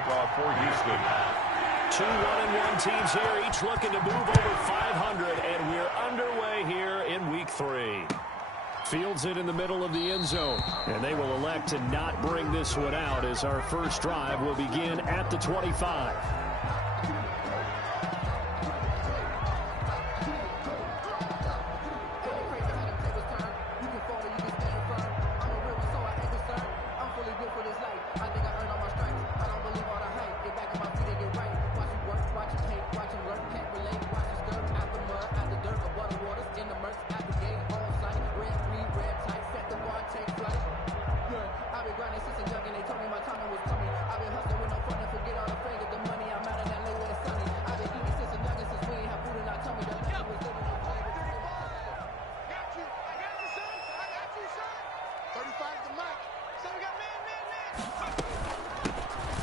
kickoff for Houston. Two 1-1 teams here, each looking to move over 500, and we're underway here in week 3. Fields it in the middle of the end zone, and they will elect to not bring this one out as our first drive will begin at the 25.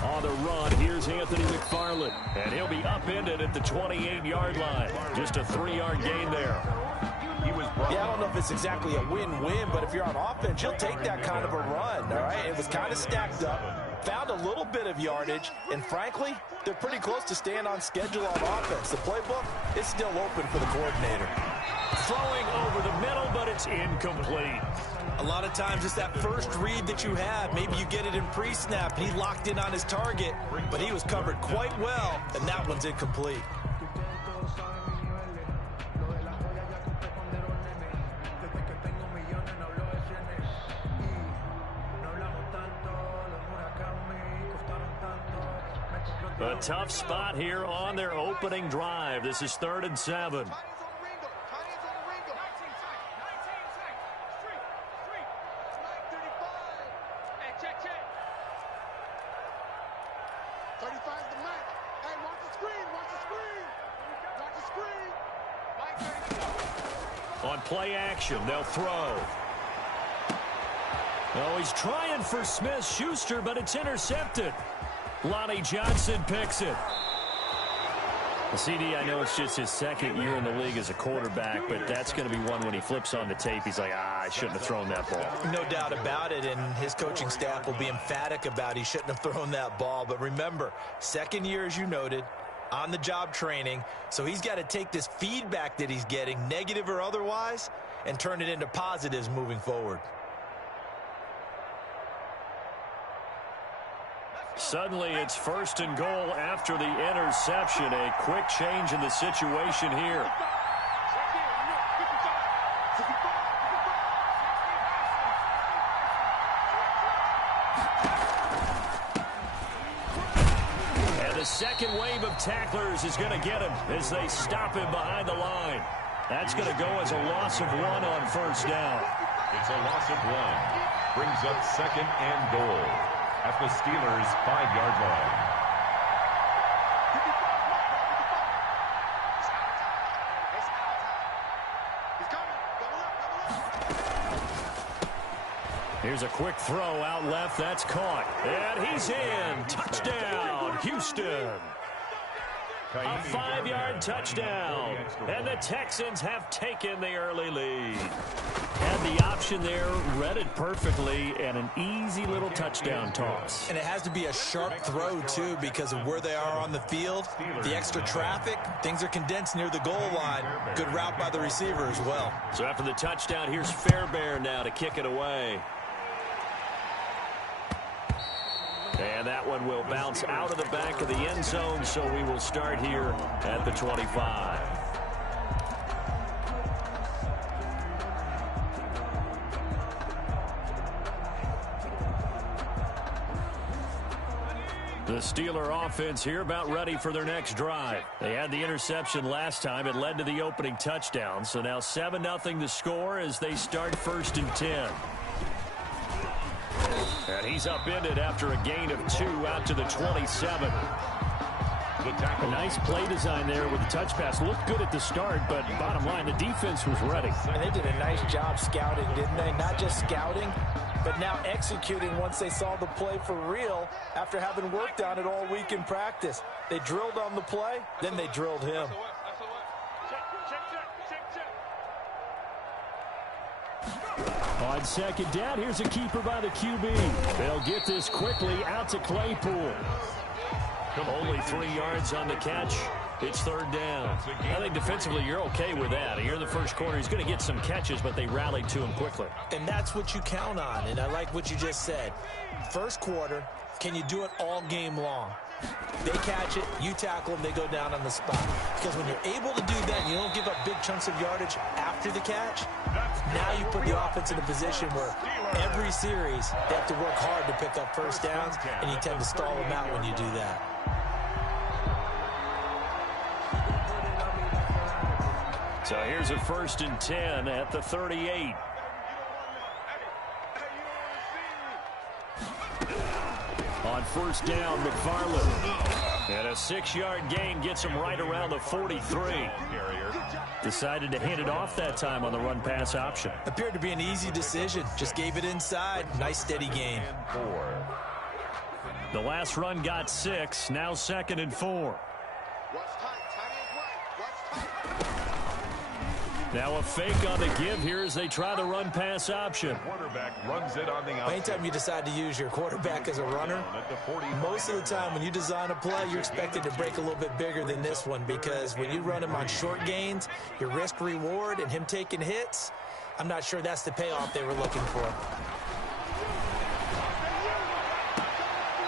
On the run, here's Anthony McFarland, and he'll be upended at the 28-yard line. Just a 3-yard gain there. Yeah, I don't know if it's exactly a win-win, but if you're on offense, you'll take that kind of a run, all right? It was kind of stacked up, found a little bit of yardage, and frankly, they're pretty close to staying on schedule on offense. The playbook is still open for the coordinator. Throwing over the middle, but it's incomplete. A lot of times it's that first read that you have. Maybe you get it in pre-snap, and he locked in on his target, but he was covered quite well, and that one's incomplete. A tough spot here on their opening drive. This is 3rd and 7. On play action, they'll throw. Oh, he's trying for Smith-Schuster, but it's intercepted. Lonnie Johnson picks it. CD, I know it's just his 2nd year in the league as a quarterback, but that's going to be one when he flips on the tape. He's like, I shouldn't have thrown that ball. No doubt about it, and his coaching staff will be emphatic about he shouldn't have thrown that ball. But remember, 2nd year, as you noted, on-the-job training, so he's got to take this feedback that he's getting, negative or otherwise, and turn it into positives moving forward. Suddenly, it's 1st and goal after the interception. A quick change in the situation here. And the second wave of tacklers is going to get him as they stop him behind the line. That's going to go as a loss of 1 on 1st down. It's a loss of 1. Brings up 2nd and goal at the Steelers' 5-yard line. Here's a quick throw out left. That's caught. And he's in. Touchdown, Houston. A 5-yard touchdown. And the Texans have taken the early lead. Had the option there, read it perfectly, and an easy little touchdown toss. And it has to be a sharp throw, too, because of where they are on the field. The extra traffic, things are condensed near the goal line. Good route by the receiver as well. So after the touchdown, here's Fairbairn now to kick it away. And that one will bounce out of the back of the end zone, so we will start here at the 25. The Steeler offense here about ready for their next drive. They had the interception last time. It led to the opening touchdown. So now 7-0 the score as they start 1st and 10. And he's upended after a gain of 2 out to the 27. A nice play design there with the touch pass. Looked good at the start, but bottom line, the defense was ready. And they did a nice job scouting, didn't they? Not just scouting, but now executing once they saw the play for real after having worked on it all week in practice. They drilled on the play, then they drilled him. On second down, here's a keeper by the QB. They'll get this quickly out to Claypool. Only 3 yards on the catch. It's third down. I think defensively you're okay with that. Here in the first quarter, he's going to get some catches, but they rallied to him quickly. And that's what you count on, and I like what you just said. First quarter, can you do it all game long? They catch it, you tackle them, they go down on the spot. Because when you're able to do that and you don't give up big chunks of yardage after the catch, now you put the offense in a position where every series they have to work hard to pick up first downs, and you tend to stall them out when you do that. So here's a 1st and 10 at the 38. On first down, McFarland. And a 6-yard gain gets him right around the 43. Decided to hand it off that time on the run-pass option. Appeared to be an easy decision. Just gave it inside. Nice, steady gain. The last run got 6. Now 2nd and 4. Now a fake on the give here as they try the run-pass option. Quarterback runs it on the outside. Anytime you decide to use your quarterback as a runner, most of the time when you design a play, you're expected to break a little bit bigger than this one, because when you run him on short gains, your risk-reward and him taking hits, I'm not sure that's the payoff they were looking for.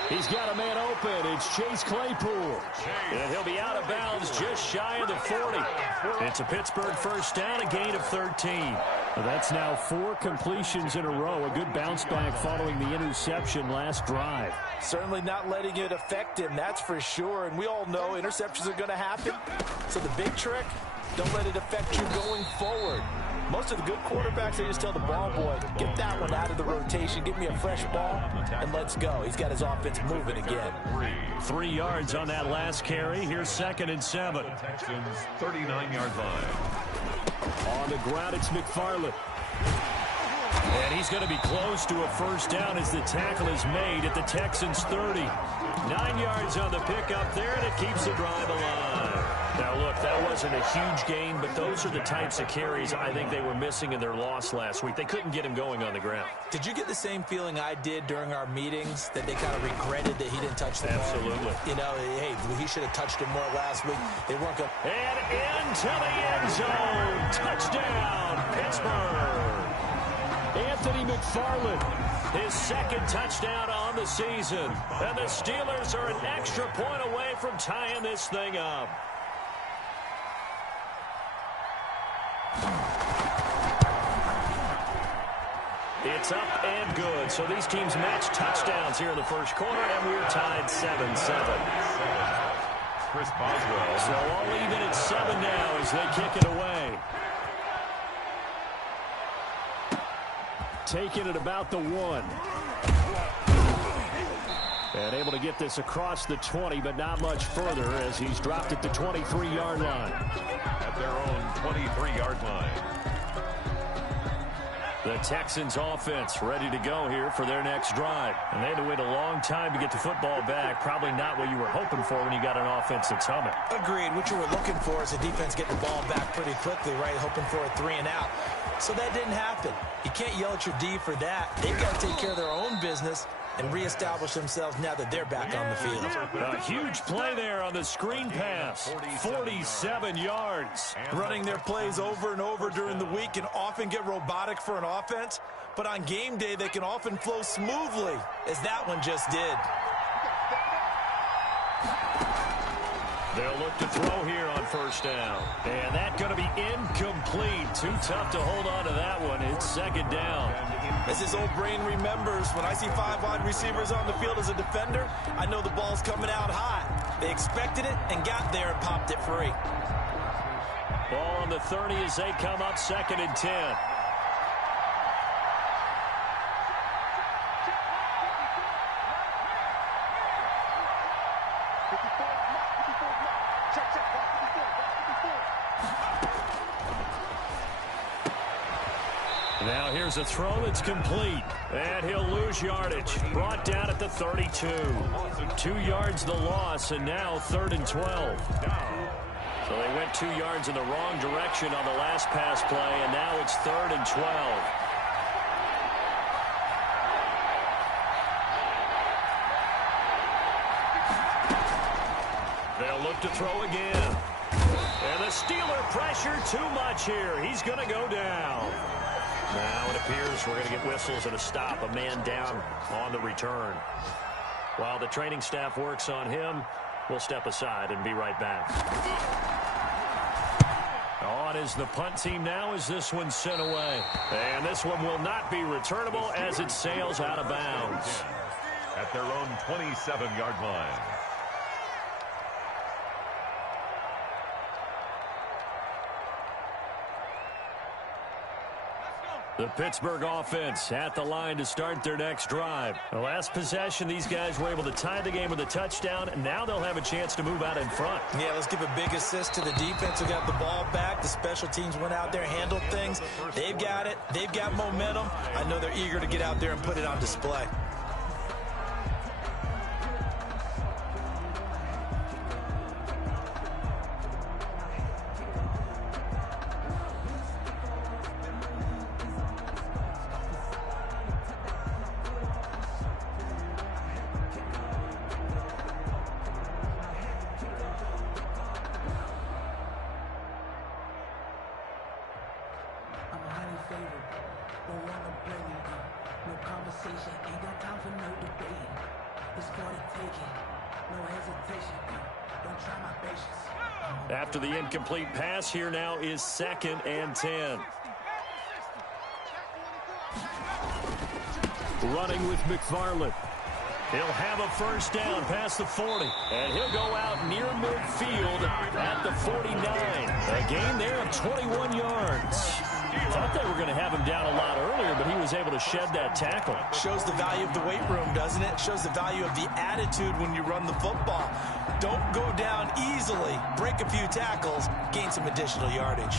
He's got a man open. It's Chase Claypool. And he'll be out of bounds just shy of the 40. It's a Pittsburgh first down, a gain of 13. Well, that's now 4 completions in a row. A good bounce back following the interception last drive. Certainly not letting it affect him, that's for sure. And we all know interceptions are going to happen. So the big trick, don't let it affect you going forward. Most of the good quarterbacks, they just tell the ball boy, get that one out of the rotation, give me a fresh ball, and let's go. He's got his offense moving again. 3 yards on that last carry. Here's 2nd and 7. Texans 39-yard line. On the ground, it's McFarland. And he's going to be close to a first down as the tackle is made at the Texans 30. 9 yards on the pickup there, and it keeps the drive alive. Now, look, that wasn't a huge gain, but those are the types of carries I think they were missing in their loss last week. They couldn't get him going on the ground. Did you get the same feeling I did during our meetings, that they kind of regretted that he didn't touch the ball? Absolutely. You know, hey, he should have touched him more last week. They weren't going. And into the end zone. Touchdown, Pittsburgh. Anthony McFarland, his 2nd touchdown on the season. And the Steelers are an extra point away from tying this thing up. It's up and good. So these teams match touchdowns here in the first quarter, and we're tied 7-7. Chris Boswell. So all even at 7 now as they kick it away. Taking it about the 1. And able to get this across the 20, but not much further as he's dropped at the 23-yard line. At their own 23-yard line. The Texans offense ready to go here for their next drive. And they had to wait a long time to get the football back. Probably not what you were hoping for when you got an offense that's humming. Agreed. What you were looking for is the defense getting the ball back pretty quickly, right? Hoping for a 3 and out. So that didn't happen. You can't yell at your D for that. They've got to take care of their own business and reestablish themselves now that they're back on the field. A huge play there on the screen pass. 47 yards. Running their plays over and over during the week can often get robotic for an offense, but on game day they can often flow smoothly, as that one just did. They'll look to throw here on first down. And that's going to be incomplete. Too tough to hold on to that one. It's 2nd down. As his old brain remembers, when I see 5 wide receivers on the field as a defender, I know the ball's coming out hot. They expected it and got there and popped it free. Ball on the 30 as they come up 2nd and 10. Now here's a throw that's complete. And he'll lose yardage. Brought down at the 32. 2 yards the loss, and now 3rd and 12. So they went 2 yards in the wrong direction on the last pass play, and now it's 3rd and 12. look to throw again. And the Steeler pressure too much here. He's going to go down. Now it appears we're going to get whistles and a stop. A man down on the return. While the training staff works on him, we'll step aside and be right back. On is the punt team now as this one's sent away. And this one will not be returnable as it sails out of bounds. At their own 27-yard line. The Pittsburgh offense at the line to start their next drive. The last possession, these guys were able to tie the game with a touchdown, and now they'll have a chance to move out in front. Yeah, let's give a big assist to the defense who got the ball back. The special teams went out there, handled things. They've got it. They've got momentum. I know they're eager to get out there and put it on display. After the incomplete pass, here now is 2nd and 10. Running with McFarland. He'll have a first down past the 40. And he'll go out near midfield at the 49. A gain there of 21 yards. Thought they were going to have him down a lot earlier, but he was able to shed that tackle. Shows the value of the weight room, doesn't it? Shows the value of the attitude when you run the football. Don't go down easily. Break a few tackles. Gain some additional yardage.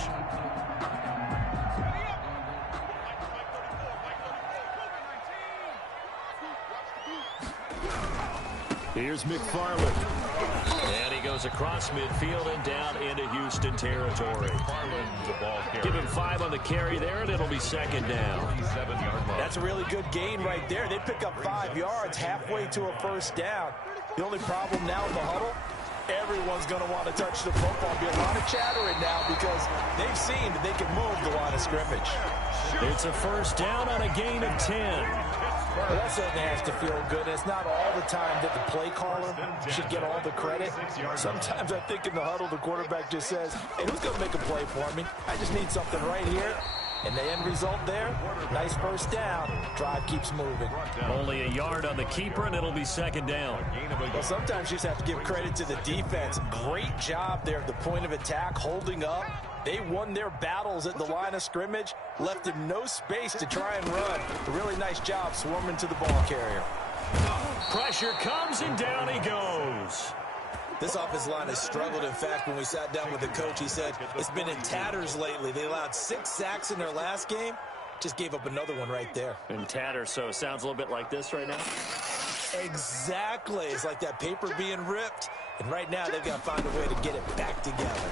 Here's McFarland. And he goes across midfield and down into Houston territory. Give him 5 on the carry there, and it'll be 2nd down. That's a really good gain right there. They pick up 5 yards halfway to a first down. The only problem now in the huddle, everyone's going to want to touch the football. Be a lot of chattering now because they've seen that they can move the line of scrimmage. It's a first down on a gain of 10. Well, that certainly has to feel good. It's not all the time that the play caller should get all the credit. Sometimes I think in the huddle, the quarterback just says, hey, who's going to make a play for me? I just need something right here. And the end result there, nice first down. Drive keeps moving. Only a yard on the keeper, and it'll be 2nd down. Well, sometimes you just have to give credit to the defense. Great job there at the point of attack, holding up. They won their battles at the line of scrimmage, left him no space to try and run. A really nice job swarming to the ball carrier. Pressure comes, and down he goes. This offensive line has struggled. In fact, when we sat down with the coach, he said it's been in tatters lately. They allowed 6 sacks in their last game. Just gave up another one right there. In tatters, so it sounds a little bit like this right now? Exactly. It's like that paper being ripped. And right now, they've got to find a way to get it back together.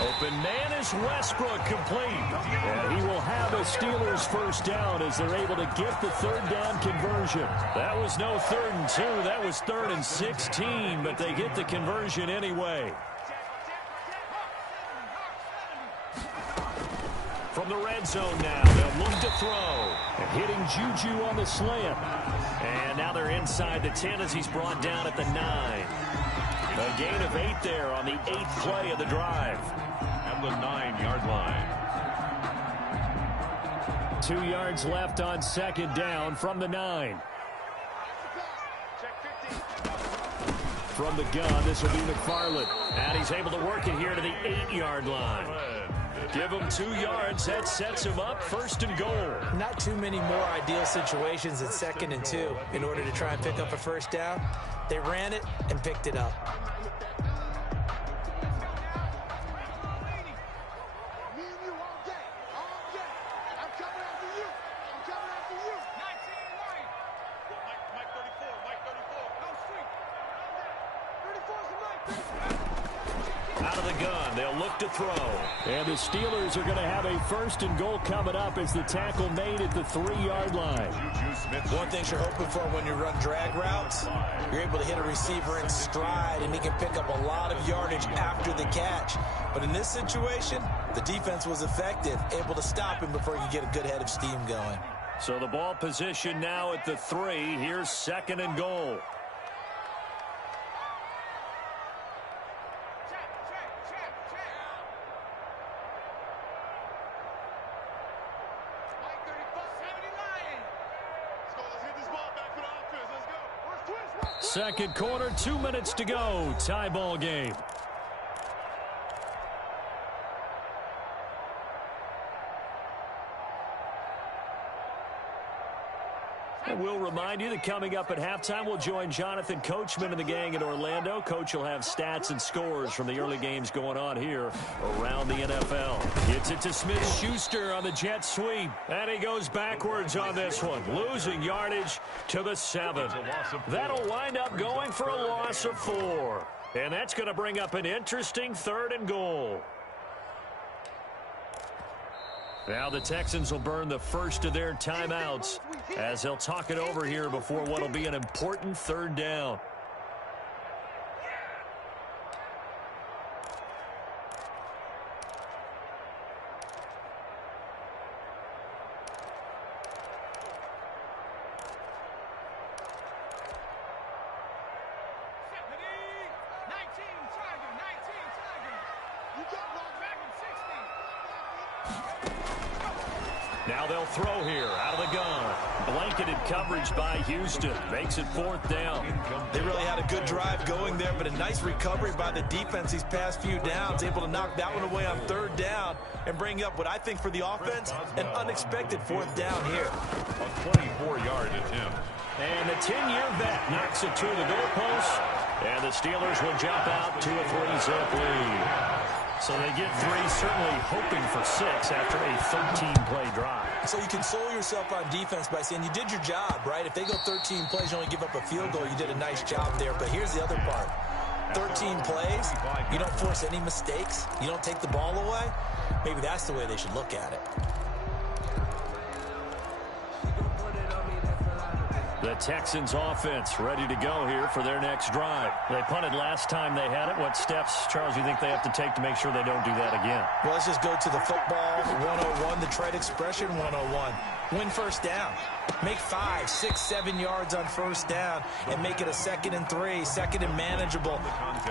Open man is Westbrook, complete. And he will have a Steelers first down as they're able to get the 3rd down conversion. That was no 3rd and 2. That was 3rd and 16, but they get the conversion anyway. From the red zone now, they'll look to throw. And hitting Juju on the slant. And now they're inside the 10 as he's brought down at the 9. A gain of 8 there on the 8th play of the drive. At the 9-yard line. 2 yards left on 2nd down from the 9. From the gun, this will be McFarland. And he's able to work it here to the 8-yard line. Give him 2 yards. That sets him up 1st and goal. Not too many more ideal situations at 2nd and 2 in order to try and pick up a first down. They ran it and picked it up. Out of the gun. They'll look to throw. And the Steelers are going to have a 1st and goal coming up as the tackle made at the 3-yard line. One thing you're hoping for when you run drag routes, you're able to hit a receiver in stride, and he can pick up a lot of yardage after the catch. But in this situation, the defense was effective, able to stop him before he could get a good head of steam going. So the ball position now at the 3. Here's 2nd and goal. Second quarter, 2 minutes to go. Tie ball game. And we'll remind you that coming up at halftime, we'll join Jonathan Coachman and the gang in Orlando. Coach will have stats and scores from the early games going on here around the NFL. Gets it to Smith-Schuster on the jet sweep. And he goes backwards on this one, losing yardage to the 7. That'll wind up going for a loss of 4. And that's going to bring up an interesting 3rd and goal. Now the Texans will burn the first of their timeouts as they'll talk it over here before what will be an important 3rd down. Now they'll throw here out of the gun. Blanketed coverage by Houston. Makes it 4th down. They really had a good drive going there, but a nice recovery by the defense these past few downs. Able to knock that one away on 3rd down and bring up what I think for the offense, an unexpected 4th down here. A 24-yard attempt. And the 10-year vet knocks it to the goalpost. And the Steelers will jump out to a 3-zip lead. So they get 3, certainly hoping for 6 after a 13-play drive. So you console yourself on defense by saying you did your job, right? If they go 13 plays, you only give up a field goal, you did a nice job there. But here's the other part. 13 plays, you don't force any mistakes, you don't take the ball away. Maybe that's the way they should look at it. The Texans offense ready to go here for their next drive. They punted last time they had it. What steps, Charles, you think they have to take to make sure they don't do that again? Well, let's just go to the football 101, the trade expression 101. Win 1st down. Make 5, 6, 7 yards on 1st down and make it a 2nd and 3, 2nd and manageable.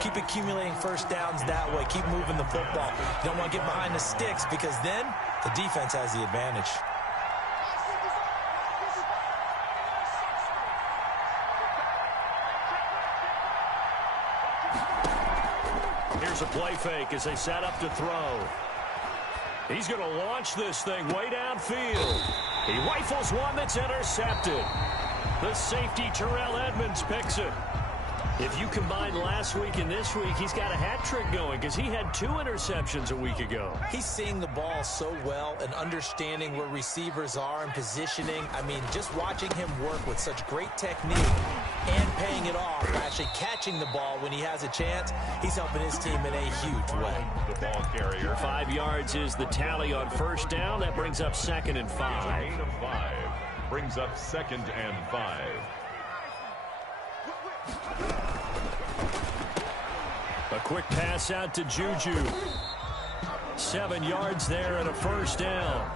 Keep accumulating 1st downs that way. Keep moving the football. You don't want to get behind the sticks because then the defense has the advantage. Here's a play fake as they set up to throw. He's going to launch this thing way downfield. He rifles one that's intercepted. The safety, Terrell Edmonds, picks it. If you combine last week and this week, he's got a hat trick going because he had 2 interceptions a week ago. He's seeing the ball so well and understanding where receivers are and positioning. I mean, just watching him work with such great technique and paying it off, actually catching the ball when he has a chance, he's helping his team in a huge way. The ball carrier. 5 yards is the tally on 1st down. That brings up 2nd and 5. Gain of 5 brings up 2nd and 5. A quick pass out to Juju. 7 yards there and a 1st down.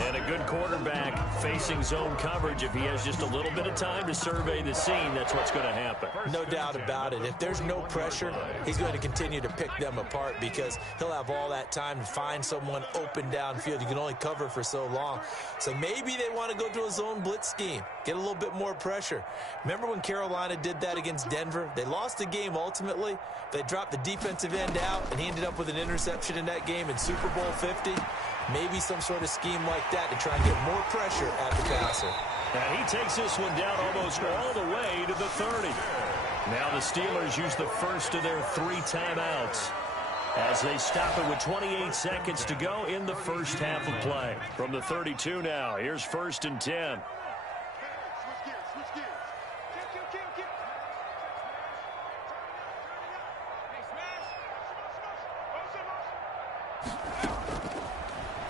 And a good quarterback facing zone coverage. If he has just a little bit of time to survey the scene, that's what's going to happen. No doubt about it. If there's no pressure, he's going to continue to pick them apart because he'll have all that time to find someone open downfield. You can only cover for so long. So maybe they want to go to a zone blitz scheme, get a little bit more pressure. Remember when Carolina did that against Denver? They lost the game ultimately. They dropped the defensive end out, and he ended up with an interception in that game in Super Bowl 50. Maybe some sort of scheme like that to try and get more pressure at the passer. And he takes this one down almost all the way to the 30. Now the Steelers use the first of their 3 timeouts as they stop it with 28 seconds to go in the first half of play. From the 32 now, here's 1st and 10.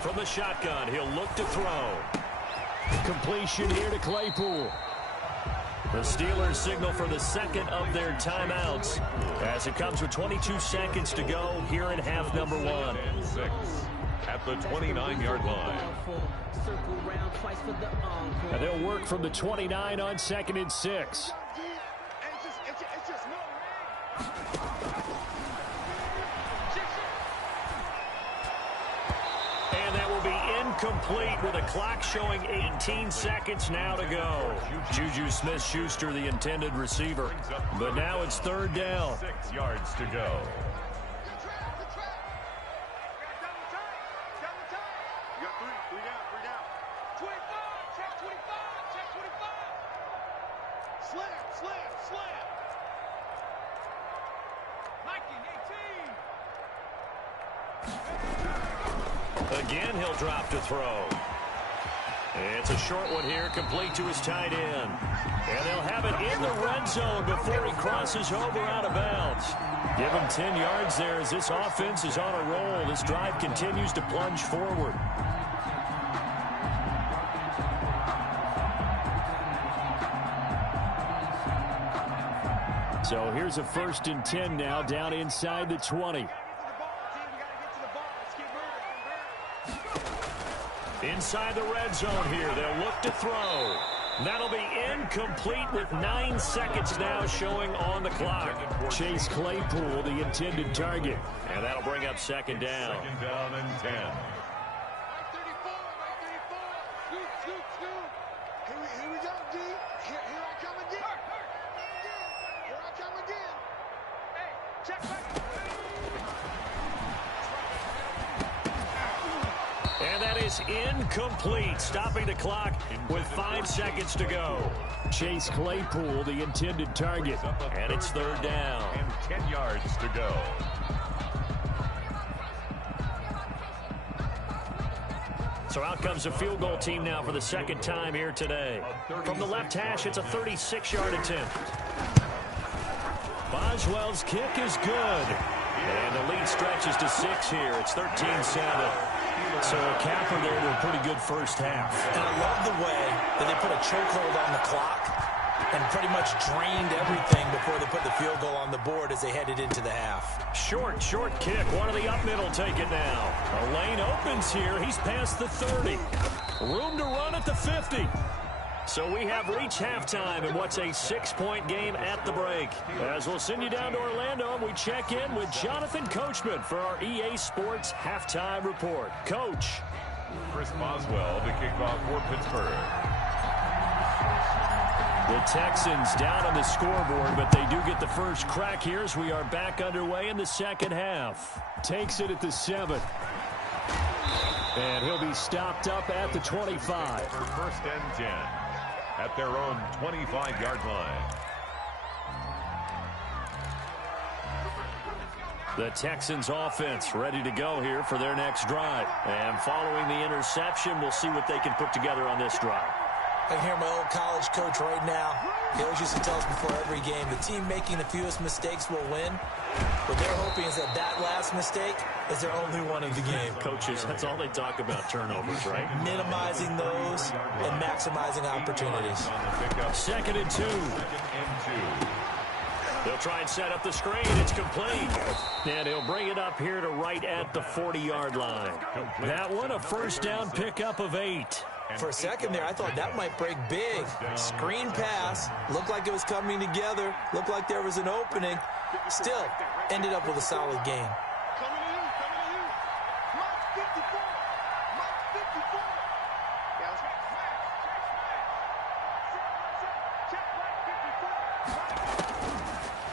from the shotgun. He'll look to throw. Completion here to Claypool. The Steelers signal for the second of their timeouts as it comes with 22 seconds to go here in half number one. At the 29-yard line. And they'll work from the 29 on 2nd and 6. And that will be incomplete with a clock showing 18 seconds now to go. Juju Smith-Schuster, the intended receiver. But now it's 3rd down. 6 yards to go. Again, he'll drop to throw. It's a short one here, complete to his tight end. And they'll have it in the red zone before he crosses over out of bounds. Give him 10 yards there as this offense is on a roll. This drive continues to plunge forward. So here's a 1st and 10 now, down inside the 20. Inside the red zone here, they'll look to throw. That'll be incomplete with 9 seconds now showing on the clock. Chase Claypool, the intended target. And that'll bring up 2nd down. 2nd down and 10. Here we go, D. Here I come again. Here I come again. Hey, check back. And that is incomplete, stopping the clock with 5 seconds to go. Chase Claypool, the intended target. And it's 3rd down. And 10 yards to go. So out comes the field goal team now for the 2nd time here today. From the left hash, it's a 36-yard attempt. Boswell's kick is good. And the lead stretches to 6 here. It's 13-7. So a capper there to a pretty good first half. And I love the way that they put a chokehold on the clock and pretty much drained everything before they put the field goal on the board as they headed into the half. Short kick. One of the up middle take it now. A lane opens here. He's past the 30. Room to run at the 50. So we have reached halftime in what's a 6-point game at the break. As we'll send you down to Orlando, and we check in with Jonathan Coachman for our EA Sports Halftime Report. Coach. Chris Boswell to kick off for Pittsburgh. The Texans down on the scoreboard, but they do get the first crack here as we are back underway in the 2nd half. Takes it at the 7. And he'll be stopped up at the 25. For 1st and 10 at their own 25-yard line. The Texans offense ready to go here for their next drive. And following the interception, we'll see what they can put together on this drive. I can hear my old college coach right now. He always used to tell us before every game, the team making the fewest mistakes will win. What they're hoping is that that last mistake is their only one of the game. Coaches, that's all they talk about, turnovers, right? Minimizing those and maximizing opportunities. 2nd and 2. They'll try and set up the screen. It's complete. And he'll bring it up here to right at the 40-yard line. That one, a 1st down pickup of 8. For a second there, I thought that might break big. Screen pass. Looked like it was coming together. Looked like there was an opening. Still, ended up with a solid game.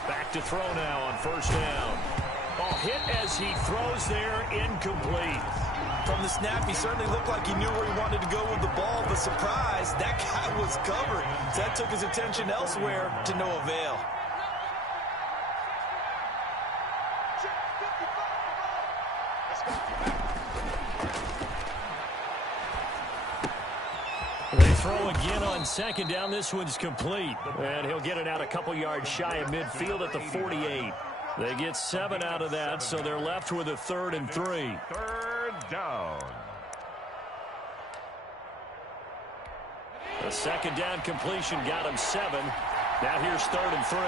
Back to throw now on 1st down. Ball hit as he throws there, incomplete. From the snap, he certainly looked like he knew where he wanted to go with the ball, but surprise, that guy was covered. So that took his attention elsewhere to no avail. They throw again on 2nd down. This one's complete. And he'll get it out a couple yards shy of midfield at the 48. They get 7 out of that, so they're left with a 3rd and 3. 3rd down. second down completion got him 7. Now here's 3rd and 3.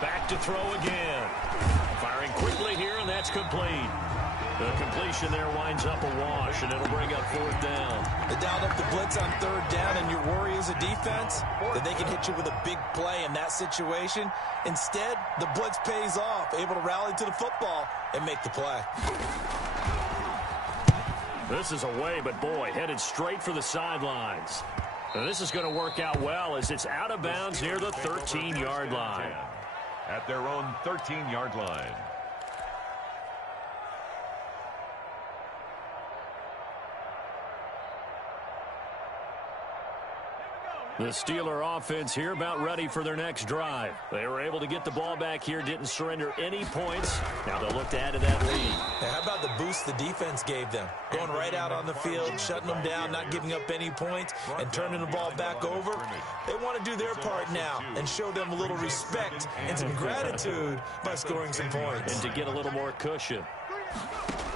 Back to throw again. Firing quickly here, and that's complete. The completion there winds up a wash, and it'll bring up 4th down. They dialed up the blitz on 3rd down, and your worry as a defense that they can hit you with a big play in that situation. Instead, the blitz pays off, able to rally to the football and make the play. This is away, but boy, headed straight for the sidelines. Now, this is going to work out well as it's out of bounds near the 13-yard line. At their own 13-yard line. The Steeler offense here about ready for their next drive. They were able to get the ball back here, didn't surrender any points. Now they'll look to add to that lead. Now, how about the boost the defense gave them? Going right out on the field, shutting them down, not giving up any points, and turning the ball back over. They want to do their part now and show them a little respect and some gratitude by scoring some points. And to get a little more cushion.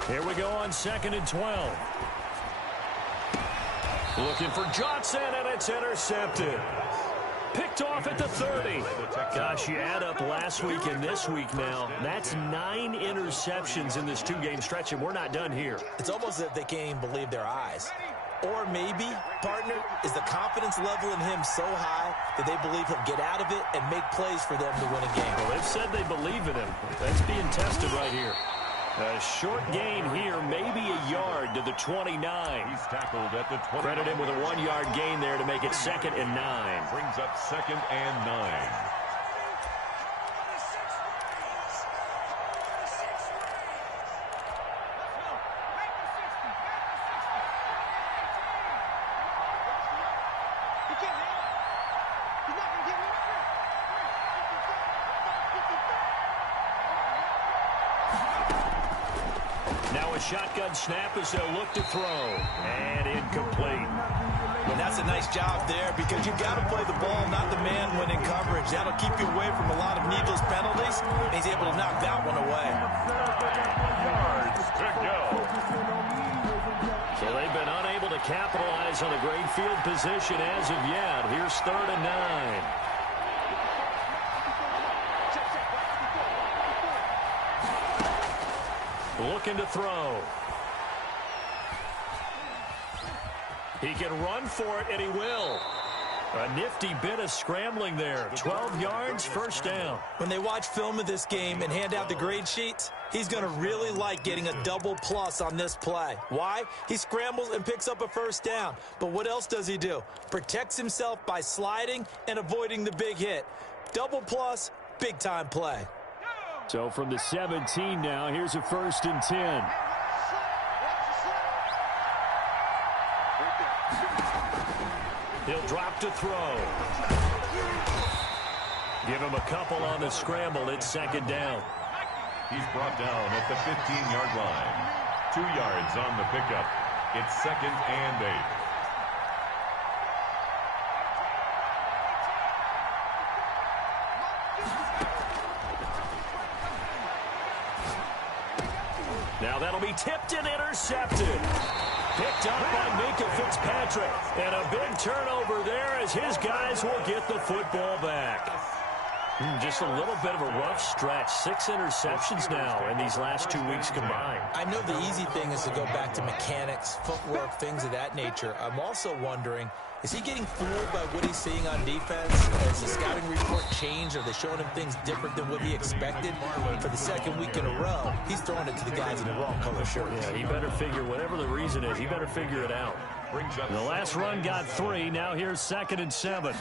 Here we go on 2nd and 12. Looking for Johnson, and it's intercepted. Picked off at the 30. Gosh, you add up last week and this week now. That's 9 interceptions in this 2-game stretch, and we're not done here. It's almost as if they can't even believe their eyes. Or maybe, partner, is the confidence level in him so high that they believe he'll get out of it and make plays for them to win a game. Well, they've said they believe in him. That's being tested right here. A short gain here, maybe a yard to the 29. He's tackled at the 29. Credit him with a 1-yard gain there to make it 2nd and 9. Brings up 2nd and 9. Shotgun snap as they'll look to throw. And incomplete. Well, that's a nice job there because you've got to play the ball, not the man when in coverage. That'll keep you away from a lot of needless penalties. And he's able to knock that one away. Yards to go. So they've been unable to capitalize on a great field position as of yet. Here's 3rd and 9. Looking to throw. He can run for it, and he will. A nifty bit of scrambling there. 12 yards, 1st down. When they watch film of this game and hand out the grade sheets, he's going to really like getting a double plus on this play. Why? He scrambles and picks up a 1st down. But what else does he do? Protects himself by sliding and avoiding the big hit. Double plus, big-time play. So from the 17 now, here's a 1st and 10. He'll drop to throw. Give him a couple on the scramble. It's 2nd down. He's brought down at the 15-yard line. 2 yards on the pickup. It's 2nd and 8. Now that'll be tipped and intercepted. Picked up by Minka Fitzpatrick. And a big turnover there as his guys will get the football back. Just a little bit of a rough stretch. 6 interceptions now in these last 2 weeks combined. I know the easy thing is to go back to mechanics, footwork, things of that nature. I'm also wondering, is he getting fooled by what he's seeing on defense? Has the scouting report changed? Are they showing him things different than what he expected? For the 2nd week in a row, he's throwing it to the guys in the wrong color shirts. Yeah, he better figure, whatever the reason is, he better figure it out. The last run got 3. Now here's 2nd and 7.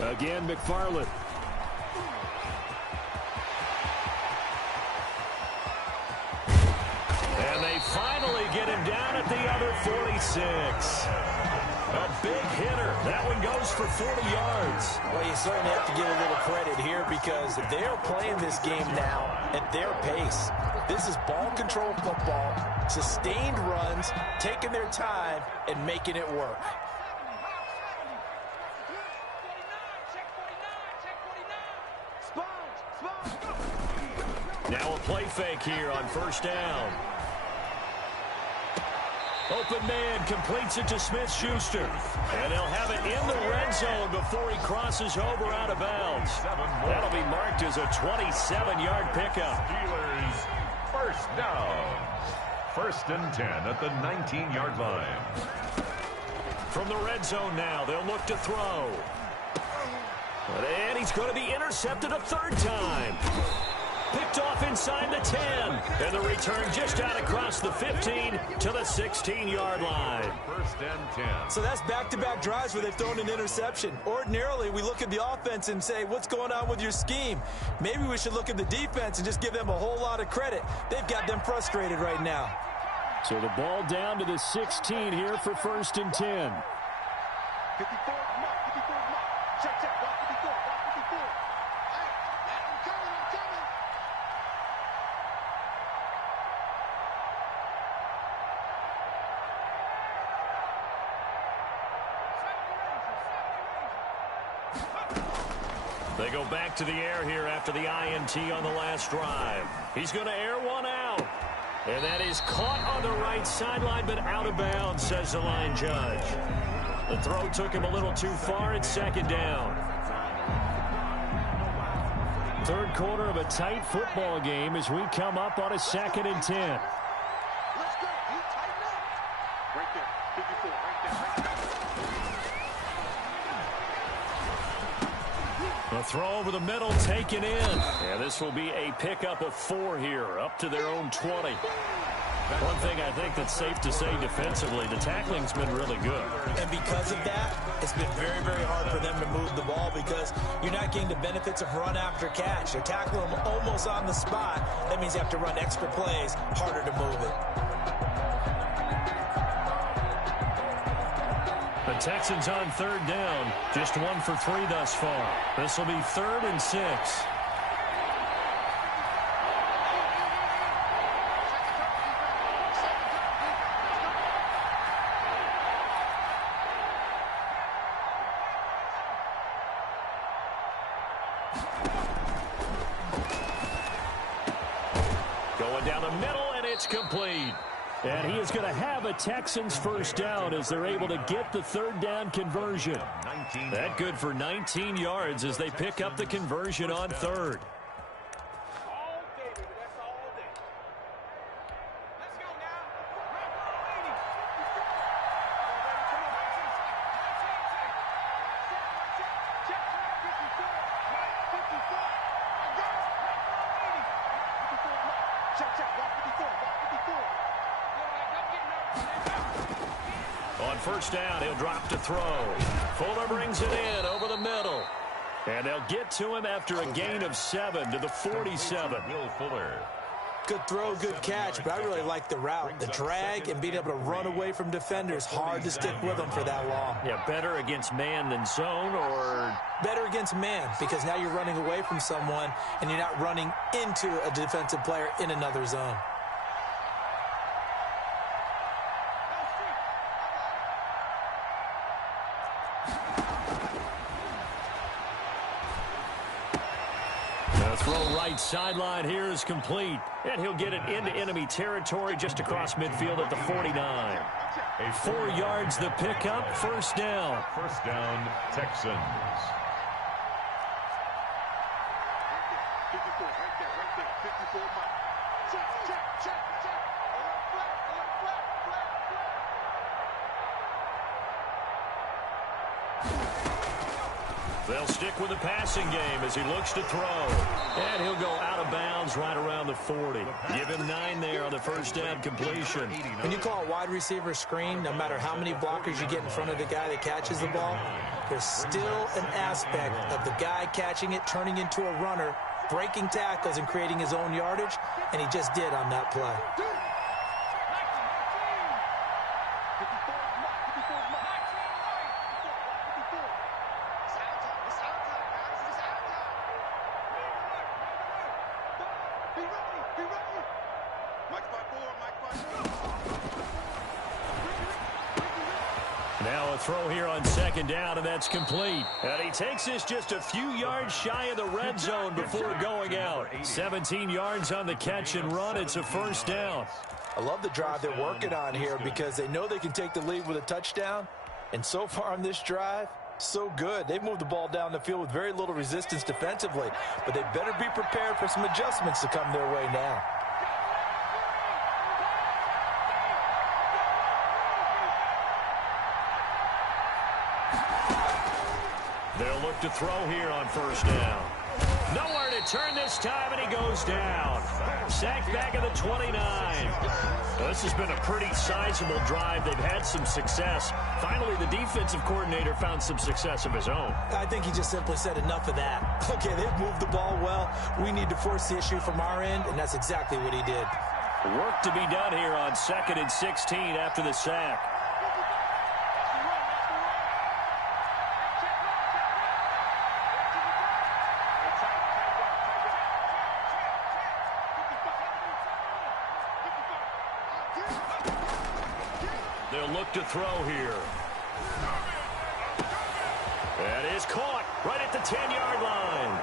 Again, McFarland. And they finally get him down at the other 46. A big hitter. That one goes for 40 yards. Well, you certainly have to give a little credit here because they're playing this game now at their pace. This is ball control football, sustained runs, taking their time, and making it work. Now a play fake here on first down. Open man completes it to Smith-Schuster. And they'll have it in the red zone before he crosses over out of bounds. That'll be marked as a 27-yard pickup. Steelers first down. 1st and 10 at the 19-yard line. From the red zone now, they'll look to throw. And he's going to be intercepted a third time. Picked off inside the 10. And the return just out across the 15 to the 16-yard line. 1st and 10. So that's back-to-back drives where they've thrown an interception. Ordinarily, we look at the offense and say, what's going on with your scheme? Maybe we should look at the defense and just give them a whole lot of credit. They've got them frustrated right now. So the ball down to the 16 here for 1st and 10. 54, mark, 54, mark. Check, block 54, block 54. Hey, I'm coming. They go back to the air here after the INT on the last drive. He's going to air one out. And that is caught on the right sideline, but out of bounds, says the line judge. The throw took him a little too far. It's 2nd down. Third quarter of a tight football game as we come up on a 2nd and 10. Let's go. You tighten up. Right there. 54, right there. The throw over the middle taken in. And this will be a pickup of 4 here, up to their own 20. One thing I think that's safe to say defensively, the tackling's been really good. And because of that, it's been very, very hard for them to move the ball because you're not getting the benefits of run after catch. You're tackling them almost on the spot. That means you have to run extra plays, harder to move it. The Texans on 3rd down, just 1 for 3 thus far. This will be 3rd and 6. Going down the middle, and it's complete. And he is going to have a Texans first down as they're able to get the 3rd down conversion. That good for 19 yards as they pick up the conversion on 3rd. All day, baby. That's all day. Let's go now. Check. 54. Right, 54. I got it. 54, mark. Check. Block 54. Block 54. On first down, he'll drop to throw. Fuller brings it in over the middle. And they'll get to him after a gain of 7 to the 47. Will Fuller. Good throw, good catch, but I really like the route. The drag and being able to run away from defenders, hard to stick with them for that long. Yeah, better against man than zone, or Better against man because now you're running away from someone and you're not running into a defensive player in another zone. throw right sideline here is complete. And he'll get it into enemy territory just across midfield at the 49. 4 yards the pickup, first down. First down, Texans. 54, right there, 54 miles. Check. They'll stick with the passing game as he looks to throw. And he'll go out of bounds right around the 40. Give him 9 there on the first down completion. When you call a wide receiver screen, no matter how many blockers you get in front of the guy that catches the ball, there's still an aspect of the guy catching it, turning into a runner, breaking tackles and creating his own yardage, and he just did on that play. Now a throw here on second down, and that's complete. And he takes this just a few yards shy of the red zone before going out. 17 yards on the catch and run. It's a first down. I love the drive they're working on here because they know they can take the lead with a touchdown. And so far on this drive, so good. They've moved the ball down the field with very little resistance defensively. But they better be prepared for some adjustments to come their way now. They'll look to throw here on first down. Nowhere to turn this time, and he goes down. Sacked back at the 29. Well, this has been a pretty sizable drive. They've had some success. Finally, the defensive coordinator found some success of his own. I think he just simply said enough of that. Okay, they've moved the ball well. We need to force the issue from our end, and that's exactly what he did. Work to be done here on 2nd and 16 after the sack. They'll look to throw here. That is caught right at the 10-yard line.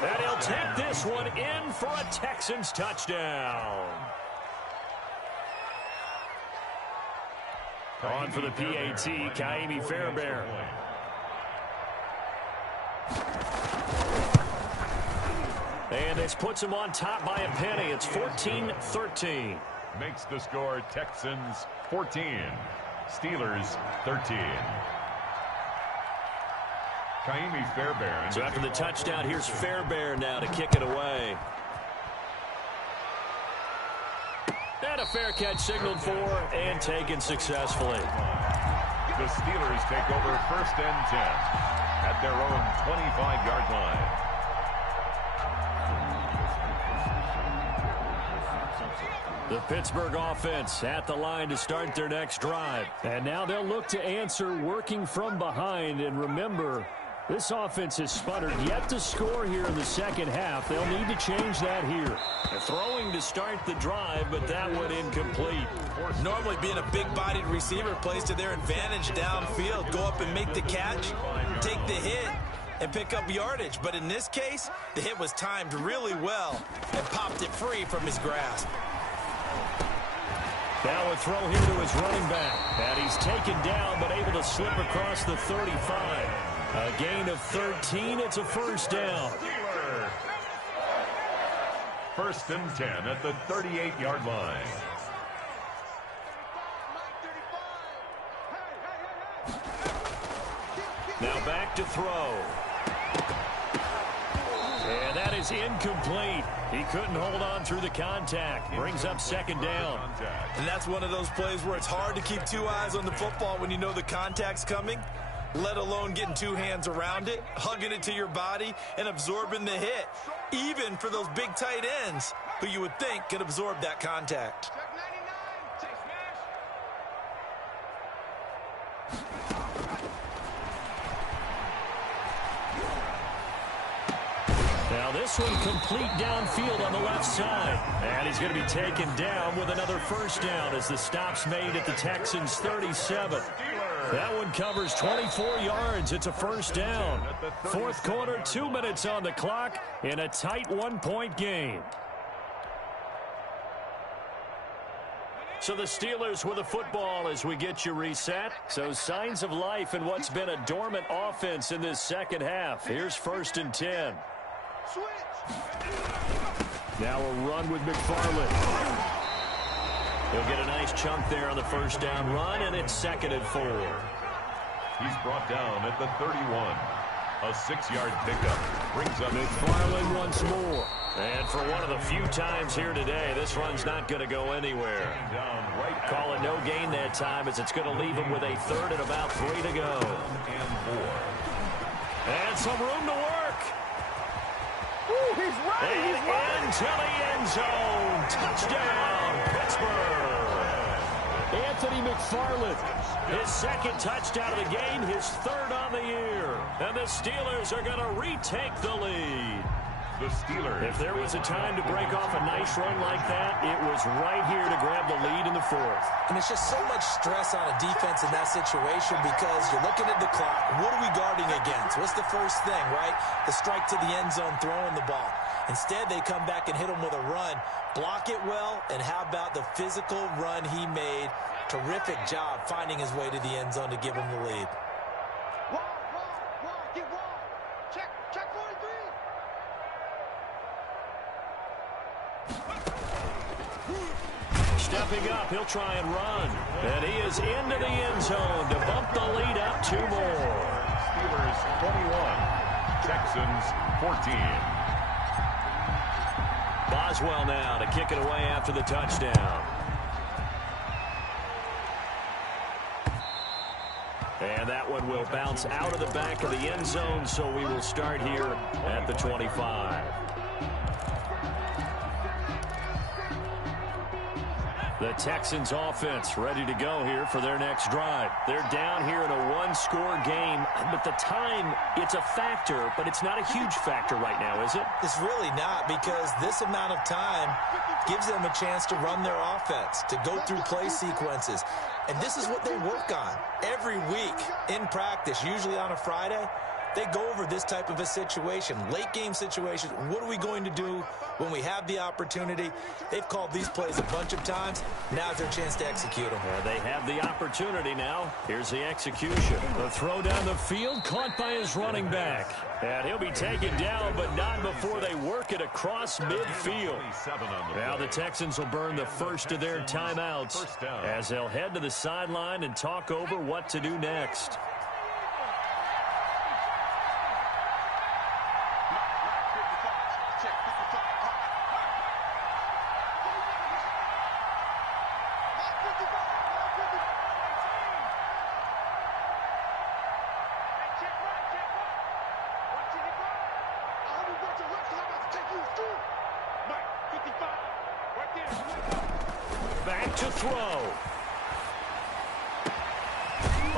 And he'll take this one in for a Texans touchdown. On for the PAT, Kaimi Fairbairn. And this puts him on top by a penny. It's 14-13. Makes the score Texans 14, Steelers 13. Kaimi Fairbairn. So after the touchdown, here's Fairbairn now to kick it away. And a fair catch signaled for and taken successfully. The Steelers take over 1st and 10 at their own 25-yard line. The Pittsburgh offense at the line to start their next drive. And now they'll look to answer working from behind. And remember, this offense has sputtered yet to score here in the second half. They'll need to change that here. Throwing to start the drive, but that one incomplete. Normally being a big-bodied receiver plays to their advantage downfield. Go up and make the catch, take the hit, and pick up yardage. But in this case, the hit was timed really well and popped it free from his grasp. Now a throw here to his running back. And he's taken down, but able to slip across the 35. A gain of 13. It's a first down. 1st and 10 at the 38-yard line. Now back to throw. And that is incomplete. He couldn't hold on through the contact. Brings up 2nd down. And that's one of those plays where it's hard to keep two eyes on the football when you know the contact's coming, let alone getting two hands around it, hugging it to your body, and absorbing the hit, even for those big tight ends who you would think could absorb that contact. Now this one complete downfield on the left side. And he's going to be taken down with another first down as the stop's made at the Texans' 37. That one covers 24 yards. It's a first down. 4th quarter, 2 minutes on the clock in a tight 1-point game. So the Steelers with the football as we get you reset. So signs of life in what's been a dormant offense in this second half. Here's 1st and 10. Now a run with McFarland. He'll get a nice chunk there on the first down run, and it's 2nd and 4. He's brought down at the 31. A 6-yard pickup brings up McFarland once more. And for one of the few times here today, this run's not going to go anywhere. Call it no gain that time as it's going to leave him with a 3rd and about 3 to go. And some room to work. Ooh, he's running. And into the end zone. Touchdown, Pittsburgh. Anthony McFarland. His 2nd touchdown of the game, his 3rd on the year. And the Steelers are going to retake the lead. the Steelers. If there was a time to break off a nice run like that, it was right here to grab the lead in the fourth. And it's just so much stress on a defense in that situation because you're looking at the clock. What are we guarding against? What's the first thing, right? The strike to the end zone, throwing the ball. Instead, they come back and hit him with a run. Block it well, and how about the physical run he made? Terrific job finding his way to the end zone to give him the lead. Get wide. Check 43. Stepping up, he'll try and run. And he is into the end zone to bump the lead up 2 more. Steelers 21, Texans 14. Boswell now to kick it away after the touchdown. And that one will bounce out of the back of the end zone, so we will start here at the 25. The Texans offense ready to go here for their next drive. They're down here in a one-score game, but the time, it's a factor, but it's not a huge factor right now, is it? It's really not, because this amount of time gives them a chance to run their offense, to go through play sequences. And this is what they work on every week in practice, usually on a Friday. They go over this type of a situation, late game situation. What are we going to do when we have the opportunity? They've called these plays a bunch of times. Now's their chance to execute them. They have the opportunity now. Here's the execution. The throw down the field, caught by his running back. And he'll be taken down, but not before they work it across midfield. Now the Texans will burn the first of their timeouts as they'll head to the sideline and talk over what to do next. Back to throw.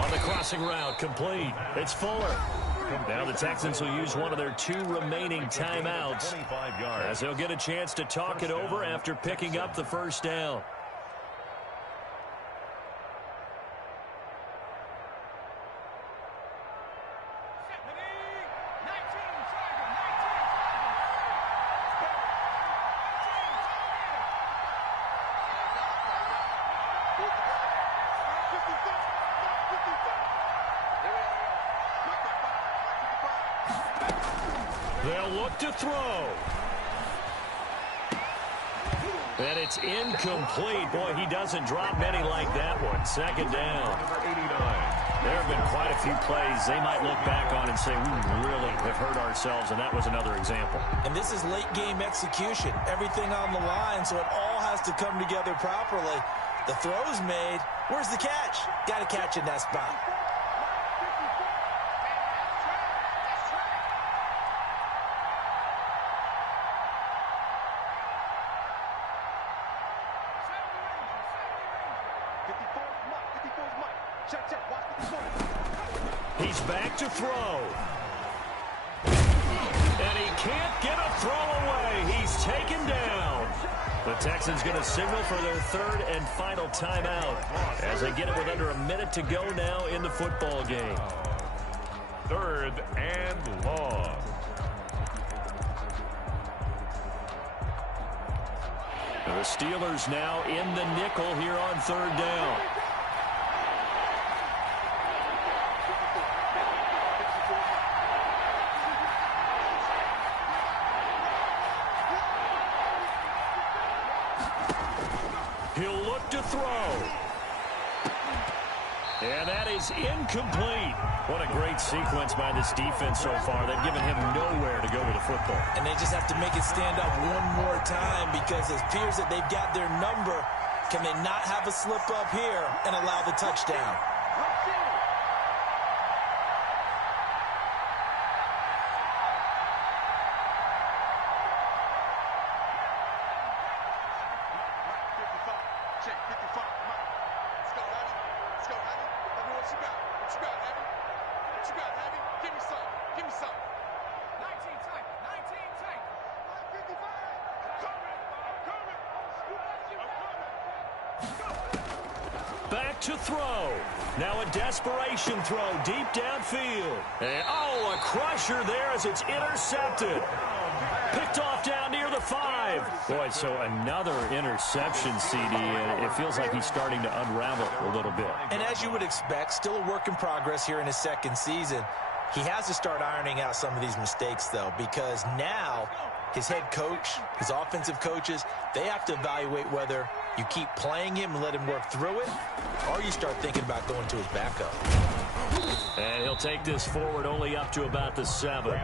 On the crossing route, complete. It's Fuller. Now the Texans will use one of their 2 remaining timeouts as they'll get a chance to talk it over after picking up the first down. They'll look to throw. And it's incomplete. Boy, he doesn't drop many like that one. Second down. There have been quite a few plays they might look back on and say, we really have hurt ourselves, and that was another example. And this is late game execution. Everything on the line, so it all has to come together properly. The throw's made. Where's the catch? Got to catch in that spot. He's back to throw. And he can't get a throw away. He's taken down. The Texans going to signal for their 3rd and final timeout as they get it with under a minute to go now in the football game. 3rd and long. The Steelers now in the nickel here on 3rd down. He'll look to throw. And that is incomplete. What a great sequence by this defense so far. They've given him nowhere to go with the football. And they just have to make it stand up one more time because it appears that they've got their number. Can they not have a slip up here and allow the touchdown? to throw. Now a desperation throw deep downfield. And, a crusher there as it's intercepted. Picked off down near the 5. Boy, so another interception, CD, and it feels like he's starting to unravel a little bit. And as you would expect, still a work in progress here in his second season. He has to start ironing out some of these mistakes, though, because now his head coach, his offensive coaches, they have to evaluate whether you keep playing him and let him work through it, or you start thinking about going to his backup. And he'll take this forward only up to about the 7.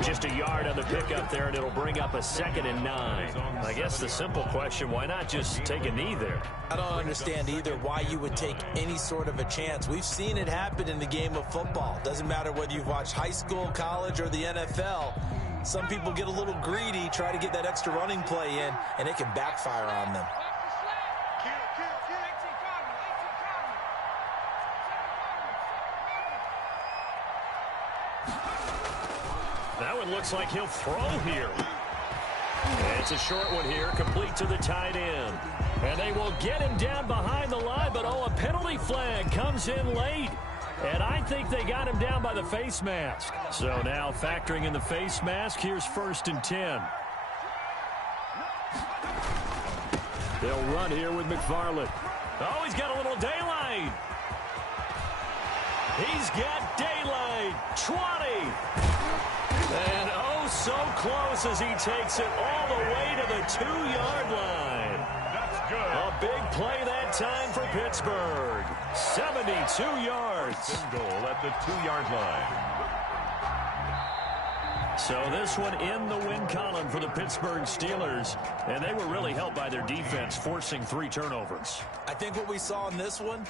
Just a yard on the pickup there, and it'll bring up a 2nd and 9. I guess the simple question, why not just take a knee there? I don't understand either why you would take any sort of a chance. We've seen it happen in the game of football. Doesn't matter whether you've watched high school, college, or the NFL. Some people get a little greedy, try to get that extra running play in, and it can backfire on them. That one looks like he'll throw here. And it's a short one here, complete to the tight end. And they will get him down behind the line, but a penalty flag comes in late. And I think they got him down by the face mask. So now factoring in the face mask, here's 1st and 10. They'll run here with McFarland. Oh, he's got a little daylight. He's got daylight. 20. And so close as he takes it all the way to the 2-yard line. That's good. A big play that time for Pittsburgh. 72 yards. Goal at the 2-yard line. So this one in the win column for the Pittsburgh Steelers. And they were really helped by their defense, forcing 3 turnovers. I think what we saw in this one,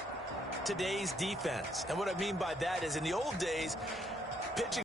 today's defense. And what I mean by that is in the old days, pitching